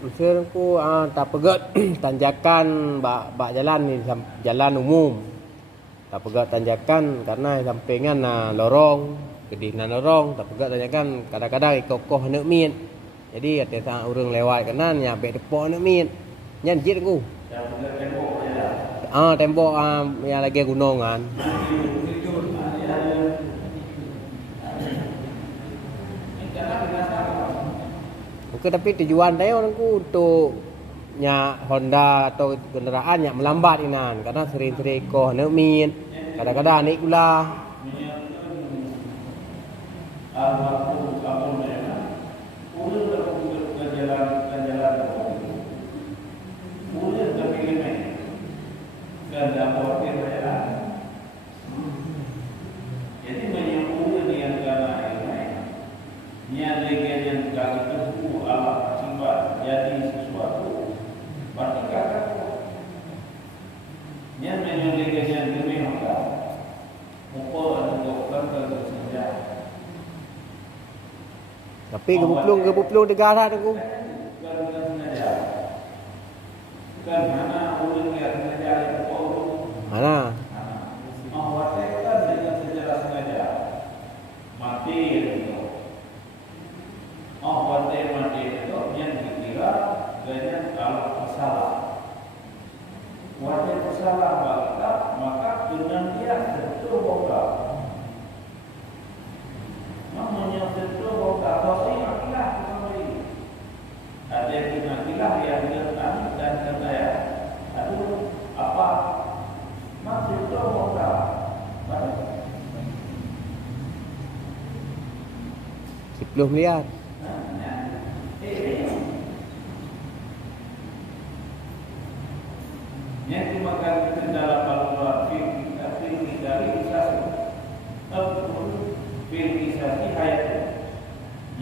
Usaha aku tak pegat tanjakan bak jalan ni, jalan umum. Tak pegat tanjakan karena sampingan lorong, kedih na lorong, tak pegat tanjakan kadang-kadang ikokoh nak mit. Jadi ada tak orang lewat kanan nya bek depok nak mit. Nyan jit aku. Tembok yang lagi gunung kan. Oke, tapi tujuan saya orangku untuk nyak Honda atau kendaraan yang melambat inan karena sering-sering koh nak min kadang-kadang naik gula. Tapi gebuplung negara tu. Mana? Belum lihat. Yang dimakan kendala palura filtrisasi hayat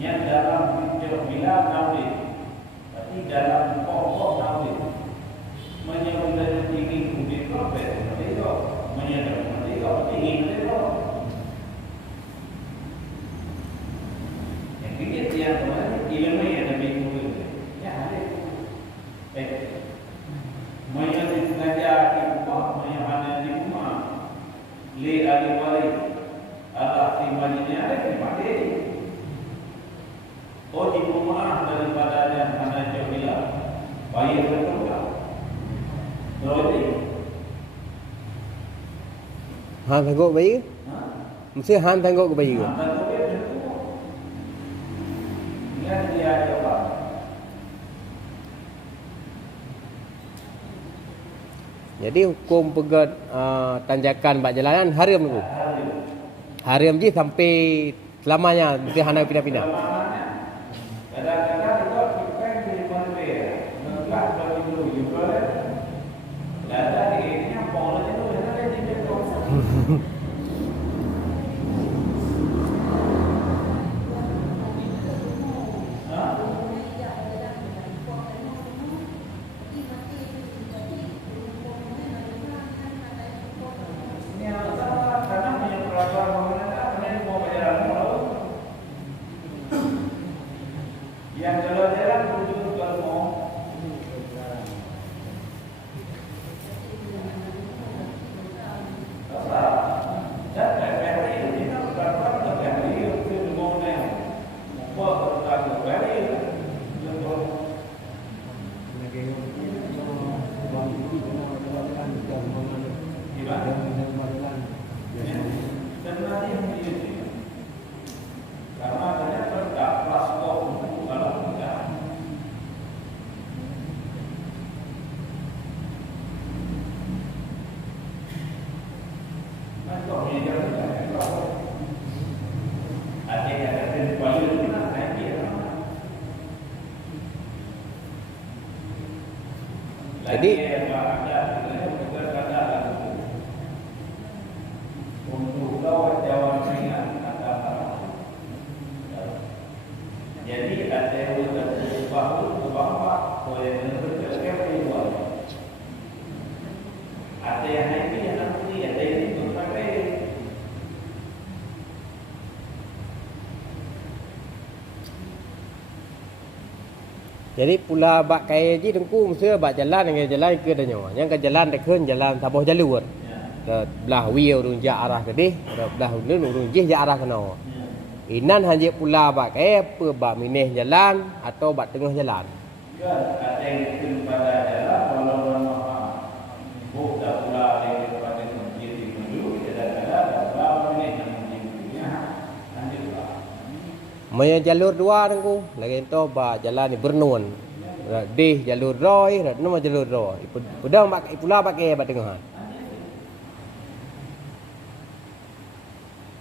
yang dalam bila nabi tapi dalam pokok nabi menyebutkan tinggi kubik profet itu menyebutkan itu tinggi itu yang dia ilmu yang lebih mulia ya ada menyebut sengaja di rumah menyebut di rumah li ali wali Allah timbannya ada di mati di rumah daripada yang hanya jauhila bayi terbuka berarti Han tengok bayi mesti Han tengok bayi ke dia coba. Jadi hukum pegat tanjakan bak jalanan haram tu. Haram je sampai selamanya mesti hana pindah-pindah. Kadang-kadang itu kita di mana mengelah bagi dulu juga. Ada ini yang boleh itu ada di situ. Jadi untuk lawat Jawa Tengah kata jadi ada yang bahu boleh berkata ada yang ini yang nanti ada yang itu pakai. jadi pula bak kaya ji dengku mesti bak jalan dengan jalan ke dah nyawa. Yang ke jalan dak keun jalan taboh jalur. Ke belah wiu rung ja arah ke deh, ke belah ulun rung jih ja arah kena. Inan hanya pula bak kaya pe bak mineh jalan atau bak tengah jalan. Ada yang pada jalan kalau orang buka pula ada kepada masjid di dulu ada berapa ini namanya lanjut lah. Maya jalur dua dengku, lagi ento bak jalan ni bernun. Deh jalur roy, no jalur roy. Pedang bak pula bak kaya bak tengah.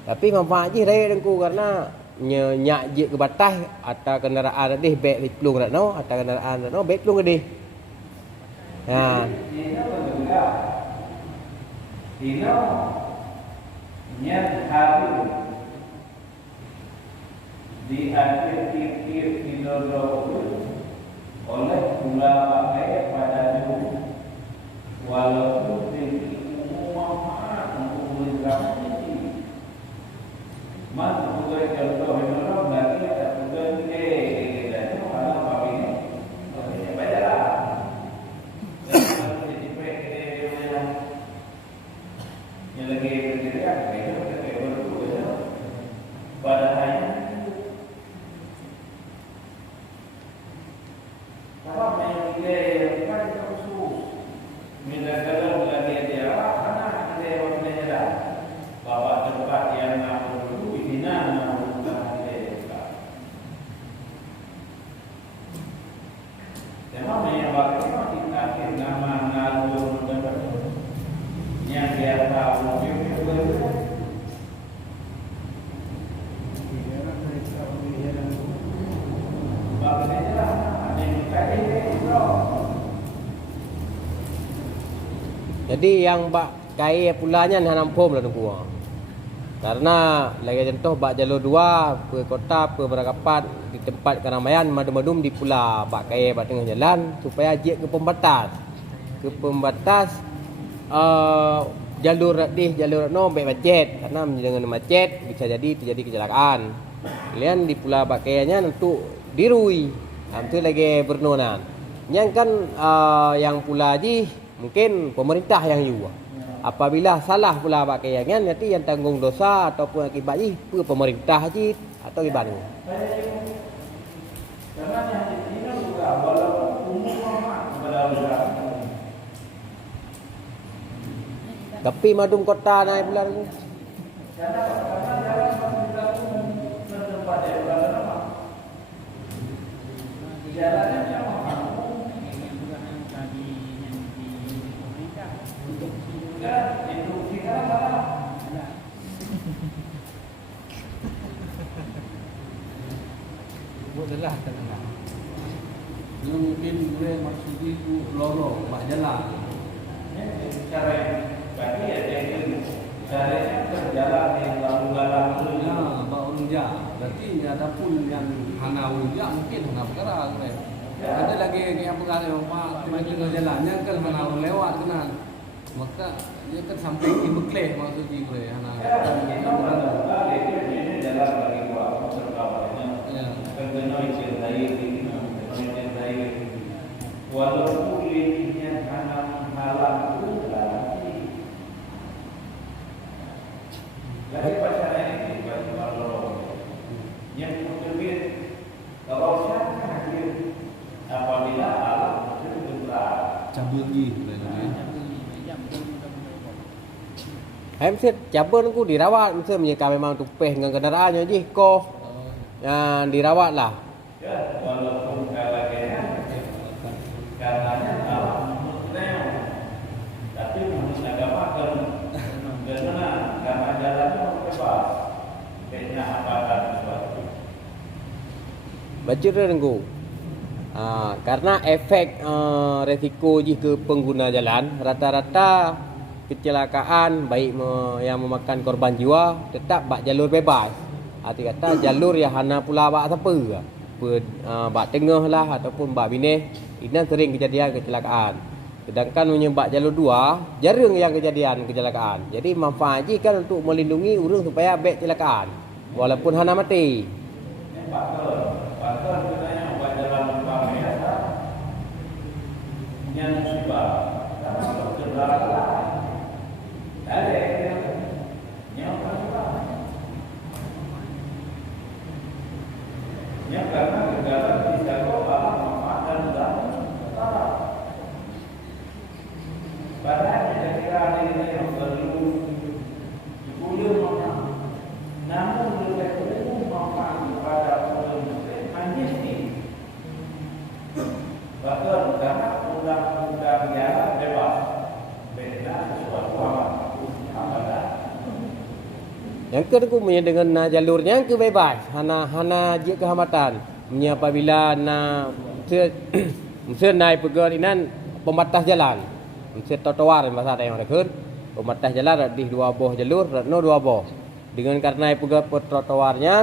Tapi manfaat je raya dengku karena nyak je ke batas atau kenderaan tadi baik plung dak no atau kenderaan dak no baik plung ke deh. Ha. Dino nyat haru di akhir tiap Indoro oleh pula pakai pada dulu walaupun manfaat untuk bergerak mas bukan contoh Indoro berarti tak bukan dan kalau apa ini baca lah. Yang lagi bergerak, itu kayak berdua pada hanya apa yang dia kan khusus minta kalau lagi dia anak dia orang bawa tempat yang nama dulu bina nama dia memang yang bakal kita akhir nama nalur dan yang dia tahu Jadi yang bak kaya pulanya hanam pom lah dengku. Karena lagi contoh bak jalur dua ke kota ke berakapat di tempat keramaian madum-madum di pula bak kaya bak tengah jalan supaya ajak ke pembatas. Ke pembatas jalur jalur no baik macet karena dengan macet bisa jadi terjadi kecelakaan. Kemudian di pula bak kayanya untuk dirui. Itu lagi bernonan. Yang kan yang pula ji mungkin pemerintah yang juga. Apabila salah pula pakaian nanti yang tanggung dosa ataupun akibat ni pemerintah je atau gimana. Karena yang di sini juga walaupun umum kepada tapi madum kota naik pula tu. karena jalan fasilitas umum tempat dia berada apa? Jalannya apa? Itu kita apa? Adalah tengah. Mungkin boleh maksud itu lorong, mak jalan. Cara yang bagi ada yang caranya berjalan yang lalu-lalang Ya, mak urunja. Berarti ada pun yang hana urunja mungkin hana perkara kan. Ada lagi yang perkara mak tengah jalannya kan hana lewat kena. Maka dia kan sampai di Bekleh maksud dia hana. ini jalan bagi gua terkawannya. Kengenoi cintai walaupun linknya tanam halang pula lagi pacarnya ini bagi kalau yang berbeda kalau siapa hadir apabila alam betul-betul cabut gi Hai mesti cabun ku dirawat mesti menyeka memang tupeh dengan kendaraannya je koh. Yang dirawat lah. ya walaupun kalanya katanya alam muslim tapi menurut agama kan karena jalannya bebas kayaknya apa sesuatu Baca dia dengku. Karena efek resiko jika pengguna jalan rata-rata kecelakaan baik yang memakan korban jiwa tetap bak jalur bebas. Arti kata jalur yang hana pula bak siapa. Bak tengah lah ataupun bak binih, ini sering kejadian kecelakaan. Sedangkan menyebab jalur 2 jarang yang kejadian kecelakaan. Jadi manfaat je kan untuk melindungi orang supaya baik kecelakaan walaupun hana mati. Patut katanya buat jalan utama biasa. Yang musibah, karena kendaraan lain. Ada yang kendaraan. Yang karena kendaraan bisa global manfaat dan utara. Padahal kira-kira ini yang perlu dikulir mana. Namun lebih manfaat pada bahkan karena undang-undang jalan bebas beda sesuatu apa Yang kedua punya dengan jalurnya ke bebas, hana je kehambatan. Punya apabila mesti naik pergerakan pembatas jalan. Mesti trotoar bahasa ada yang rekun. Pembatas jalan di 2 boh jalur, no 2 boh. Dengan karena pergerakan trotoarnya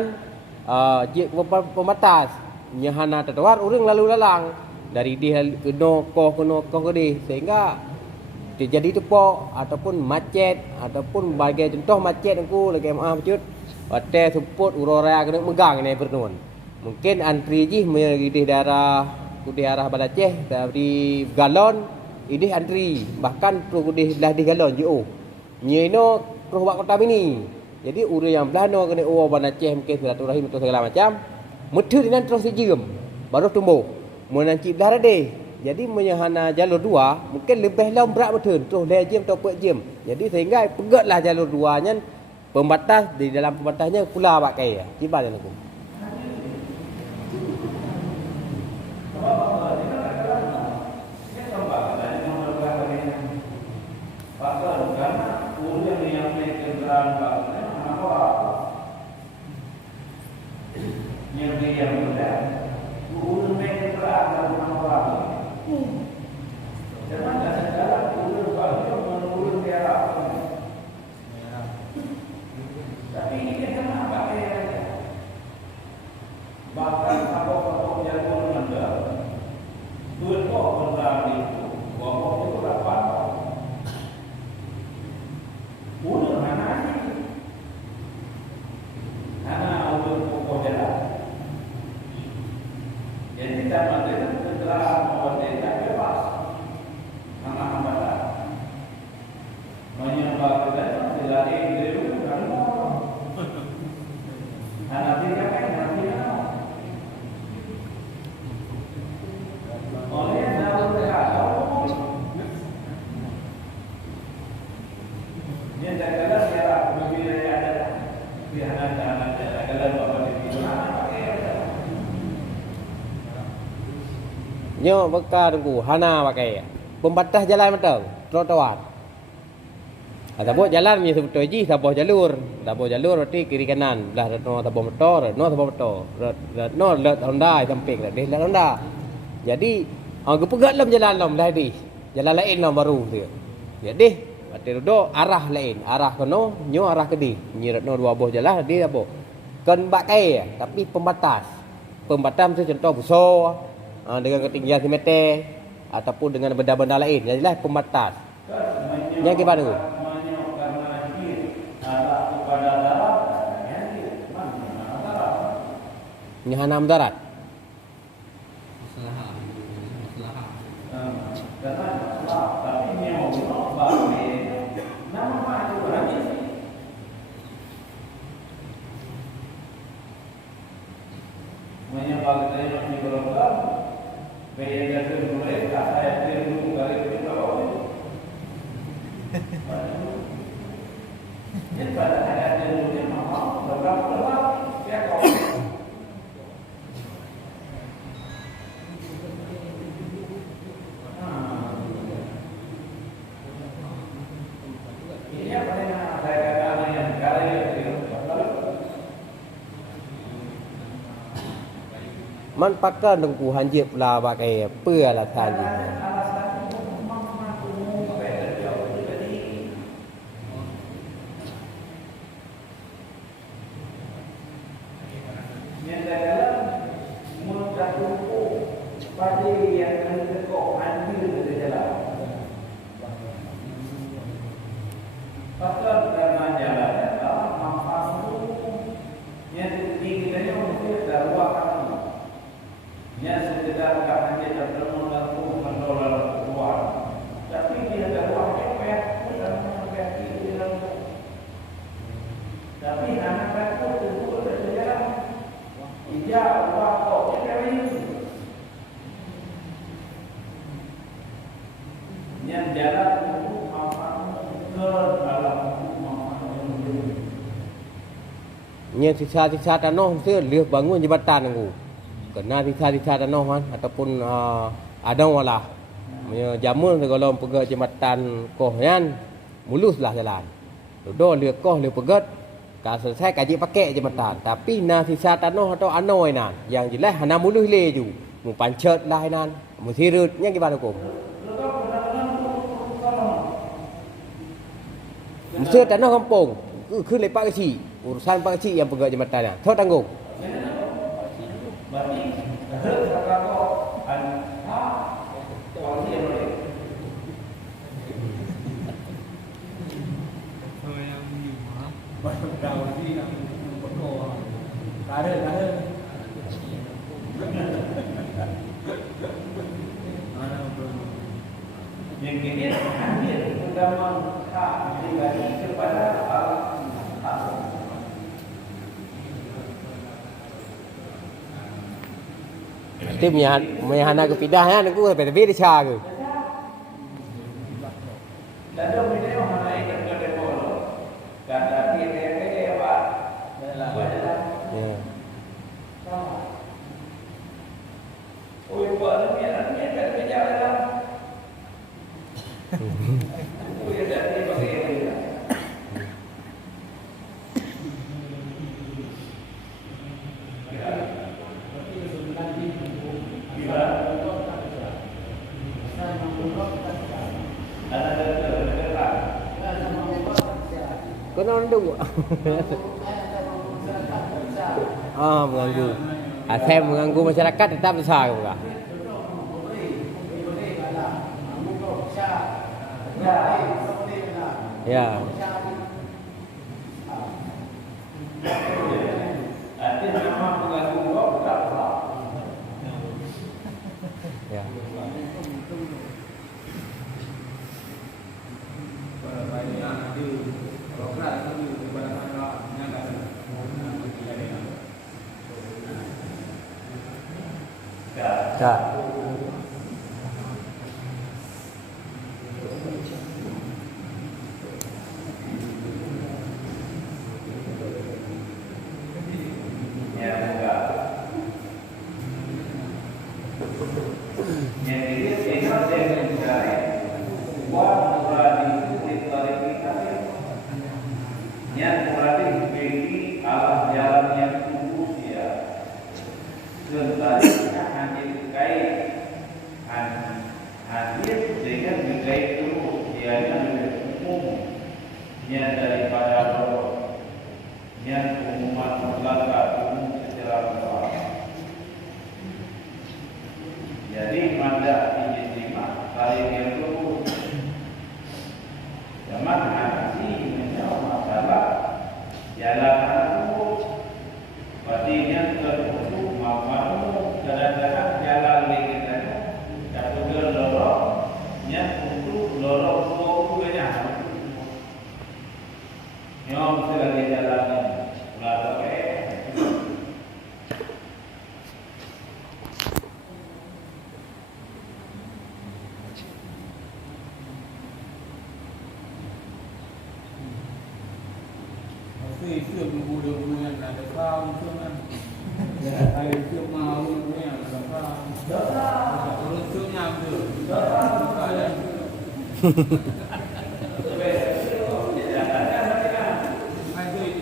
je pembatas. Nya hana trotoar orang lalu lalang. Dari dia kena koh ke dia sehingga terjadi tepok ataupun macet ataupun bagi contoh macet aku lagi maaf cut hotel support urora kena megang ni pernuan mungkin antri ji di daerah Balaceh dari galon ini antri bahkan tu di galon je nyeno terus buat kota mini jadi urang yang belano kena Balaceh mungkin silaturahim atau segala macam mudah dengan terus dijam baru tumbuh menanci belah deh. Jadi menyahana jalur 2 mungkin lebih lah berat betul terus 2 jam atau 4 jam. Jadi sehingga pegatlah jalur 2-nya pembatas di dalam pembatasnya pula pakai ya. Tiba dan aku. Nyo bekar ku hana pakai pembatas jalan betul trotoar. Ataupun jalan punya sebetul ji sabuh jalur berarti kiri kanan belah no sabuh motor, no let Honda samping dah let Honda. Jadi aku pegat dalam jalan lam dah di. Jalan lain lam baru dia. Jadi berarti duduk arah lain, arah kono nyo arah ke di. Nyi no 2 boh jalan di apa? Kan pakai tapi pembatas. Pembatas mesti contoh besar dengan ketinggian 1 meter ataupun dengan benda-benda lain. Yang jelas pembatas. Yang gimana tu? Ini hana mendarat. มันpakai dengku hanjip lah pakai apa lah tadi. Alasan memang umum supaya terjauh jadi yang dalam mudah lupa pada yang terkok hadir di dalam. Pasal karena jalan adalah manfaat yang tinggi kita mungkin darwah kamu. Yang sekedar katanya dan termengaku mendolar keluar, tapi dia darwahnya payah dan mengakui di dalam. Tapi anak aku itu berjalan, ia waktu kita ini. Yang jalan untuk manfaat ke dalam manfaat yang Nya sisa-sisa tanah tu lihat bangun jembatan aku. Kena sisa-sisa tanah kan ataupun ada walah. Jamun kalau pegat jembatan koh kan muluslah jalan. Dodo lihat koh lihat pegat kalau selesai kaji pakai jembatan. Tapi na sisa tanah atau anoi nan yang jelas hana mulus le ju. Mu pancet lah nan. Mu sirut nya gimana kau? Mesti tanah kampung. Ke lepak kecil. Urusan pak kecil yang pegang jembatan. Thot tanggung. berarti kalau kualiti yang boleh. yang lima baru ni yang berdoa. Ada. Yang ini hadir agama hak pribadi kepada Allah. Mesti meyahana ke pidah kan aku sampai tepi dia ke. Lalu video mana yang kita follow. Kata dia apa? Ya. Oh, buat ni tak berjalan. Oh, ya dah dipakai. Kena ada buat. Mengganggu. Saya mengganggu masyarakat tetap besar juga. Ya. Artinya memang mengganggu tak apa. Ya. Tak. Ya, enggak. Yang ini dengan cara buat muradi ditarik kita. Yang muradi bagi alat jalan yang lurus ya. Sebaliknya hanya dikait hadir dengan dikait lurus dia lebih umum yang daripada lorong yang umuman mutlak umum secara luas. Jadi mandat ijtima saling yang lurus. Zaman haji menjawab masalah jalan lurus. Berarti yang tertutup maupun kadang-kadang jalan kita tak betul lorong yang untuk lorong semua banyak. Yang sebagai jalannya melalui Itu guru-guru yang ada faham tu kan. Ada itu mau yang ada faham. Terus tu yang tu. Bukan.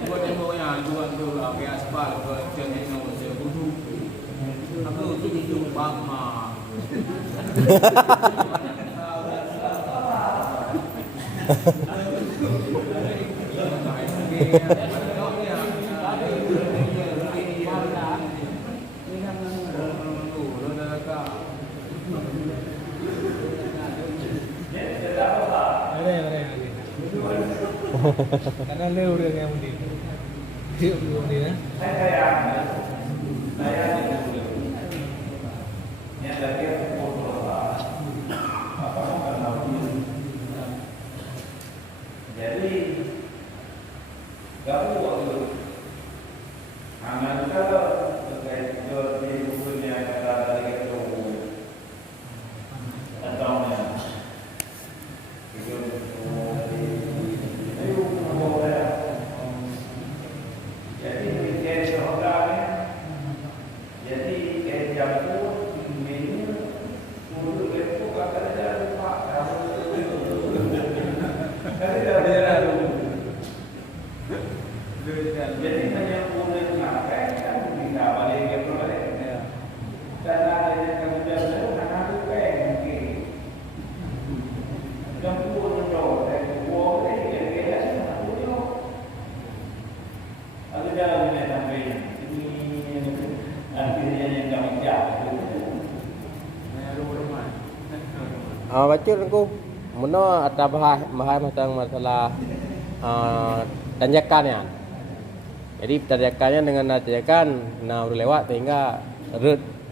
Buat demo yang buat tu pakai aspal buat jenis nomor 10. Aku Bama. Karena lu udah yang undi. Yuk undi ya. Saya yang dari jadi gak waktu hangat kalau terkait ke bukunya kata dari itu ataunya itu jadi kayak seorang jadi kayak jamur ini dulu itu kata dia lupa jadi hanya boleh ngapain kan bisa balik ke balik dan adanya kemudian itu karena itu kayak mungkin dan pun mencoba dan buat ini kayak sama punya ada jalannya sampai ini akhirnya yang kami jauh Bacur aku meno ada bahas tentang masalah tanjakan ya. Jadi tanjakannya dengan tanjakan nah udah lewat sehingga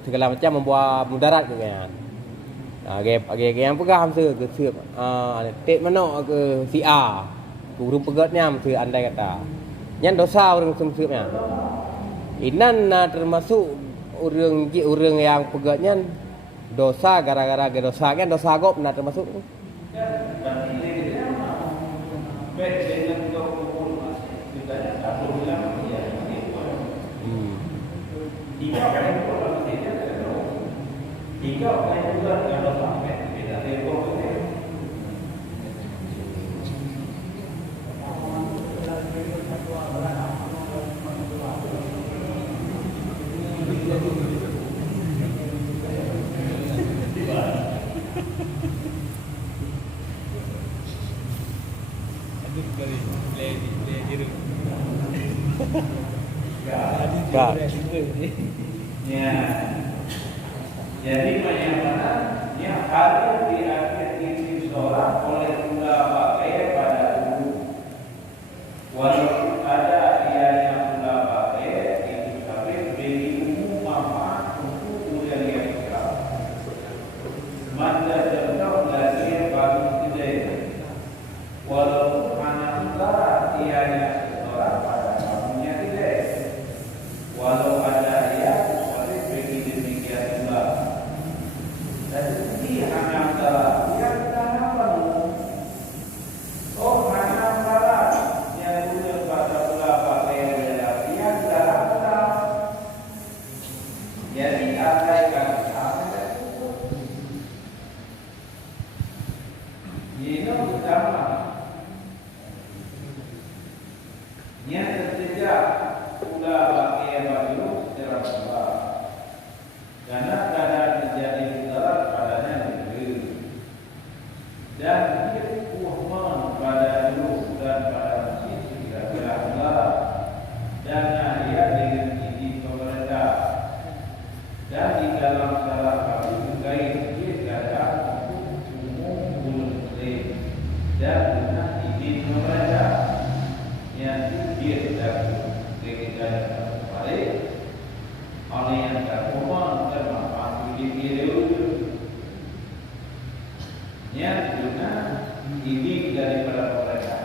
segala macam membuat mudarat ke kan. Nah, age yang pegah hamse ke siap tek meno ke si A. Guru pegatnya hamse andai kata. Nyan dosa orang semsipnya. Inan termasuk orang yang pegatnya dosa gara-gara dosa kan dosa gop nah termasuk dan ini dia baik dengan kumpul kita satu bilang ya tiga kali pulang dia tiga kali pulang kalau sampai tidak telepon Aduh kali lady. Kak. ya jadi bagaimana yang harus diakhiri sholat oleh ulama pada dulu walaupun ada yang ulama itu tapi beri umum manfaat untuk kemudian yang kita manda contoh lagi bagi kita walaupun hanya utara yang sholat pada kamunya tidak walau ada boleh bagi demikian juga dan ini hanya antara yang apa hanya antara yang punya pada ulama yang dalam jadi abaikan ini utama yang ketiga ulama yang baru secara besar karena keadaan terjadi dalam padanya negeri dan kuhman pada dulu dan pada masjid kira-kira dan ayat dengan izin pemerintah dan di dalam salah satu terkait keadaan umum muslim dan dengan izin pemerintah yang dia tidak balik oleh yang terkumpul termanfaat di video yang juga ini daripada mereka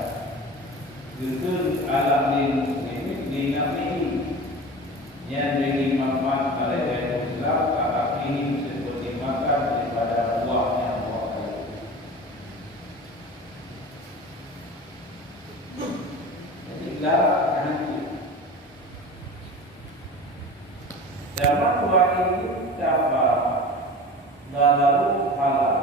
justru alam ini dinamik yang beri manfaat pada Islam alam ini seperti makan daripada buahnya buah kayu jadi larang zaman tua ini dapat lalu halal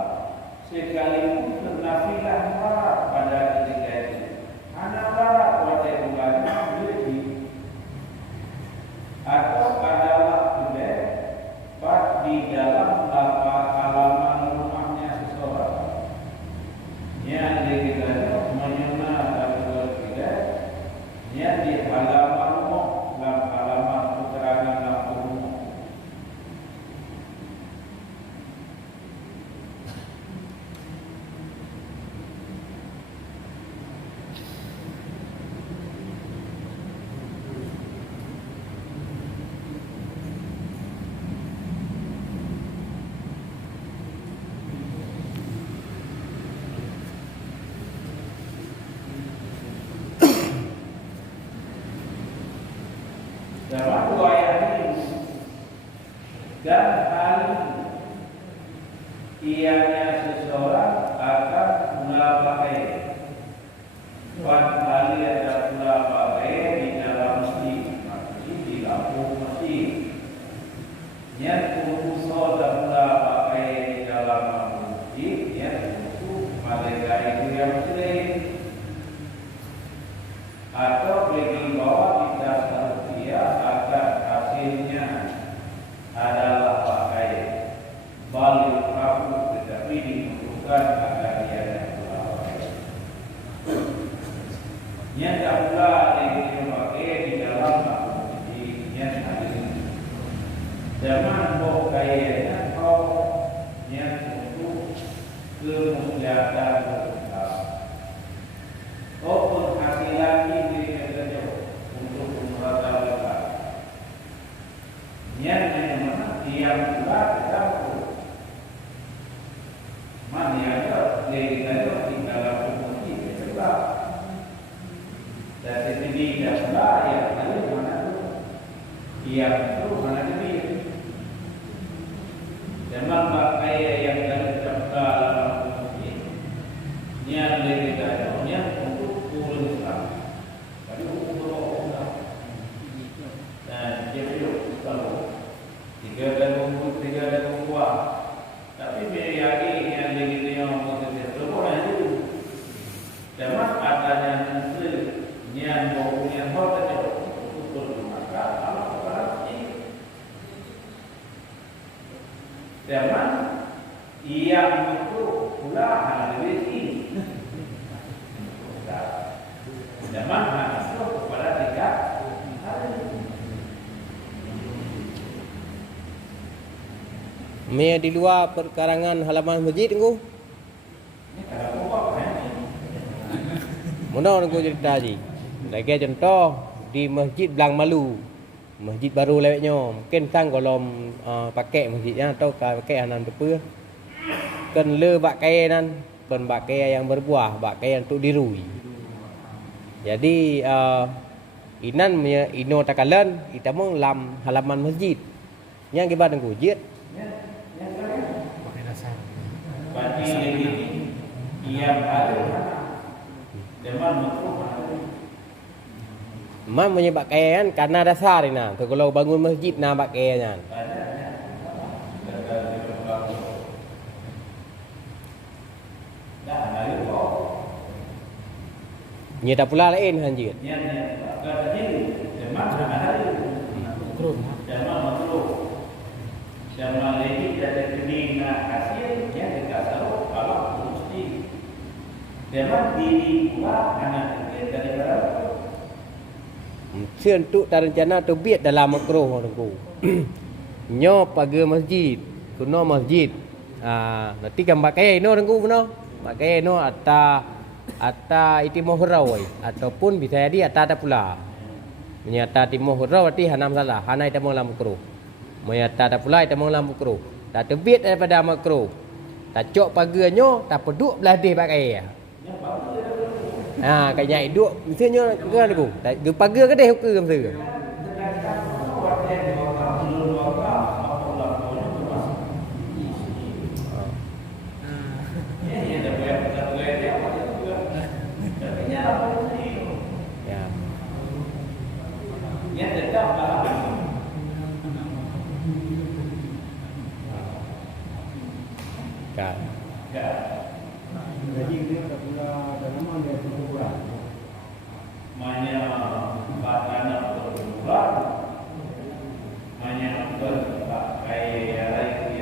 sekalipun bernafilah marah pada ketika itu anak marah wajah bulannya jadi atau adalah boleh pas di di dalam halaman rumahnya seseorang. Nya kita menyuna atau tidak. Nya di halaman rumah, dalam halaman keterangan lampu rumah. Dalam dua ayat ini dan hal ianya seseorang akan pula pakai buat kali ada pula pakai di dalam masjid di kampung masjid yang khusus dan pula pakai di dalam masjid yang khusus mereka itu yang muslim atau bagi bawah kita dia akan hasilnya adalah pakai balik aku tetapi dibutuhkan agar dia pakai. Yang tak pula yang pakai di dalam yang hadir. Zaman bawa kayanya kau yang untuk kemuliaan kau penghasilan ini untuk merata lepas. Yang mana yang pula kita mana yang ada di dalam tubuh kita juga. Dari sini dah pula yang ada mana tu, yang tu mana tu. Zaman pakai yang dalam dalam tubuh ini, yang lebih dahulu untuk turun Islam. Tapi untuk orang dan dia hidup kalau tiga dan buah. Tapi biarkan yang begini yang mungkin terlalu itu. Zaman adanya yang bau yang hot saja untuk maka kalau sekarang ini. Zaman yang itu pula ada besi. Zaman itu kepada tiga hari. Me di luar perkarangan halaman masjid tunggu. Mana tunggu cerita ji. Lagi contoh di Masjid Belang Malu. Masjid baru lewatnya. Mungkin sang kalau pakai masjidnya atau pakai anan berapa. Kan le pakai nan pen pakai yang berbuah, pakai yang untuk dirui. Jadi inan ino takalan kita mau lam halaman masjid. Yang kita tunggu jid. Berarti yang ada zaman makruh Man menyebab pakaian karena dasar ni nah. Kalau bangun masjid nak pakaian. Nya tak pula lain hanjit. Zaman lagi ada kening hasil yang dekat tahu kalau mesti. Zaman diri pula anak kecil daripada Sian tu tak rencana tu biat dalam makruh tunggu. Nyo pagi masjid, kuno masjid. Nanti kan pakai no tunggu no. Pakai no ata itimoh rawai ataupun bisa jadi ata pula. Menyata timoh raw berarti hanam salah. Hana ita dalam makruh. Menyata pula ita dalam makruh. Tak terbit daripada makruh. Tak cok pagi nyo tak peduk belah deh pakai. Kaya duk misalnya kan aku. Tak pagi ke deh ke masa. Kan. Jadi dia tak pula tanaman dia berkurang. Mana makanan berkurang, mana berpakai lain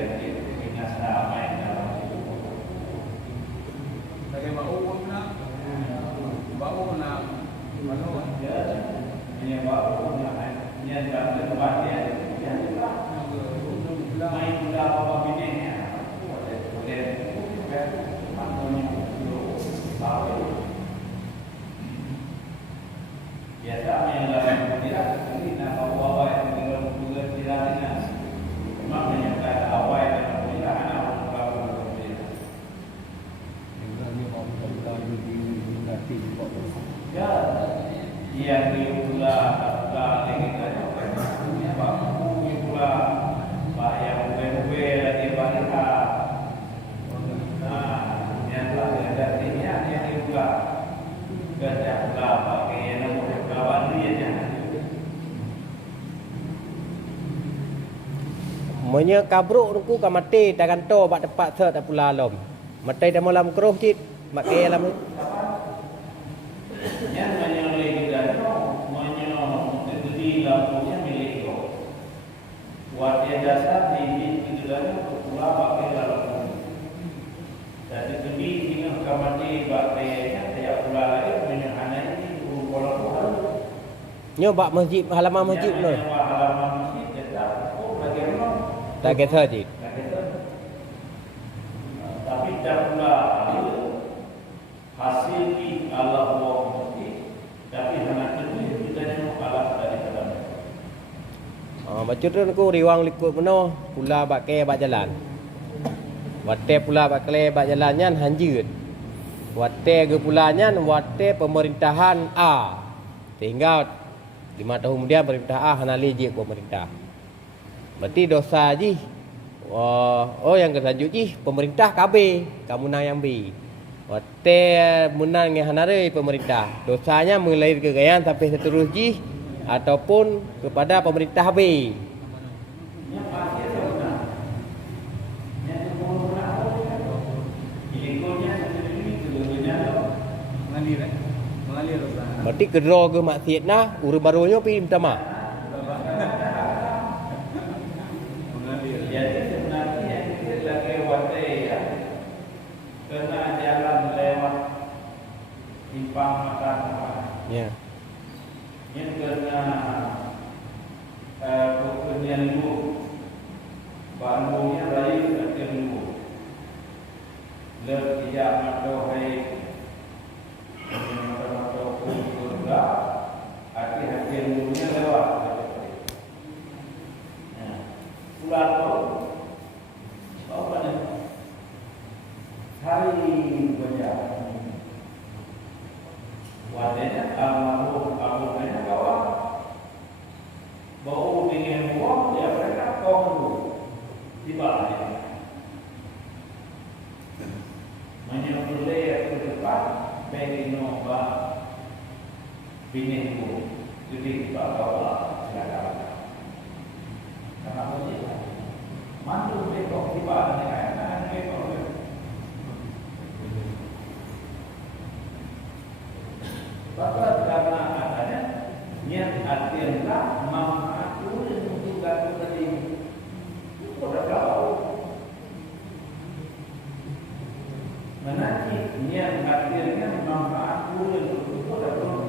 Monya kabruk nuku ka mati ta kanto bak tepat se tak pula lom. Mati dah malam keruh cit. Mak ke alam. Yang menyoleh juga menyoleh itu lampunya milik kau. Wadah dasar di juga pula pakai lampu. Jadi kebi dengan kamati pakainya tidak pula lagi menyahana ini pola pola. Nyo bak masjid halaman masjid no. Halaman masjid tetap bagaimana? Tak kata cit. Tapi tak pula hasil di Allah mesti tapi hanya itu kita yang kalah dari dalam. Baca tu aku riwang likut meno pula bak ke bak jalan. Wate pula bak ke bak jalan nyan hanjut. Wate ge pula nyan wate pemerintahan A. Tinggal 5 tahun kemudian pemerintah A hana lejek pemerintah. Berarti dosa ji. Yang kelanjut ji pemerintah KB, kamu nang yang B. Wate menang yang hanare pemerintah. Dosanya mengalir ke gayan sampai seterusnya ataupun kepada pemerintah B. Mengalir dosa. Berarti kedua ke maksiat nah urus barunya pergi minta maaf. Jadi sebenarnya yang kita lagi wate ya kena jalan lewat simpang makan. Ya. Yang kena pekerjaan dulu bangunnya dari pekerjaan dulu lebih tidak atau baik atau kurga hati-hati dulunya lewat pulang kau apa nih hari kerja wadahnya almarhumnya kawan bau dengan uang dia mereka kau dulu tiba lagi menyembelih ke depan bagi nova bingung jadi bawa silakan karena apa mantu bekok tiba dengan bekok bapak karena adanya niat artinya manfaat untuk gatu tadi itu sudah tahu menanti niat artinya manfaat untuk sudah tahu.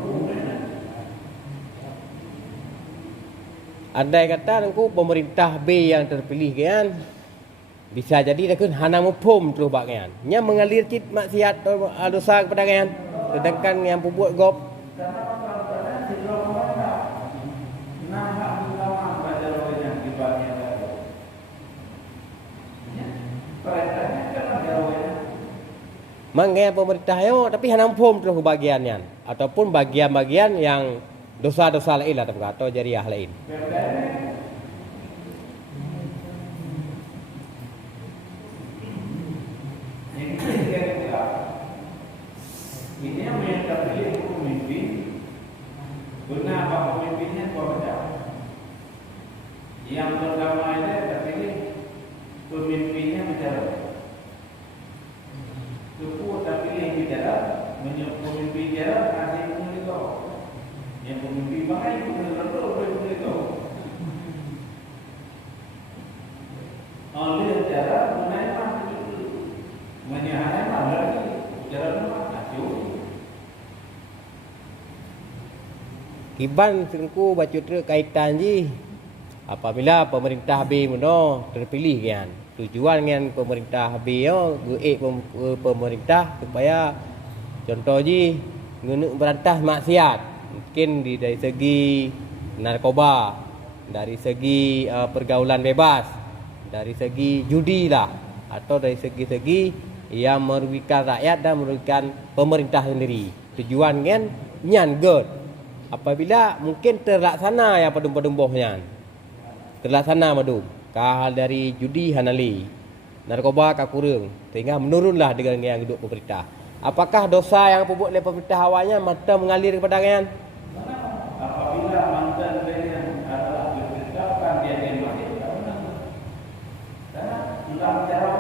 Andai kata nengku pemerintah B yang terpilih kan bisa jadi dah hana mupum terus bak kan. Nya mengalir cit maksiat dosa kepada kan. Sedangkan yang pembuat gop Mangga pemerintah yo tapi hana mupum terus bagiannya ataupun bagian-bagian yang dosa-dosa lain lah atau jariah lain. Ini yang terpilih pemimpin, benar apa pemimpinnya berbeda. Yang pertama ini terpilih pemimpinnya bicara. Cukup terpilih bicara, pemimpin bicara kasih pemimpin. Yang pemimpin pakai itu betul-betul itu. Oleh cara menaikkan itu, menyahara lagi cara masuk. Kiban sengku baca kaitan ji apabila pemerintah B meno terpilih kan. Tujuan dengan pemerintah B yo pemerintah supaya contoh ji ngunu berantas maksiat. Mungkin dari segi narkoba, dari segi pergaulan bebas, dari segi judi lah, atau dari segi-segi yang merugikan rakyat dan merugikan pemerintah sendiri. Tujuan kan nyan good. Apabila mungkin terlaksana yang padum-padumbohnya, terlaksana madum, kahal dari judi hanali, narkoba kakurung, sehingga menurunlah dengan yang duduk pemerintah. Apakah dosa yang dibuat oleh pemerintah awalnya mata mengalir kepada kan? Apabila mantan dengan adalah ditetapkan dia mati, Enggak bicara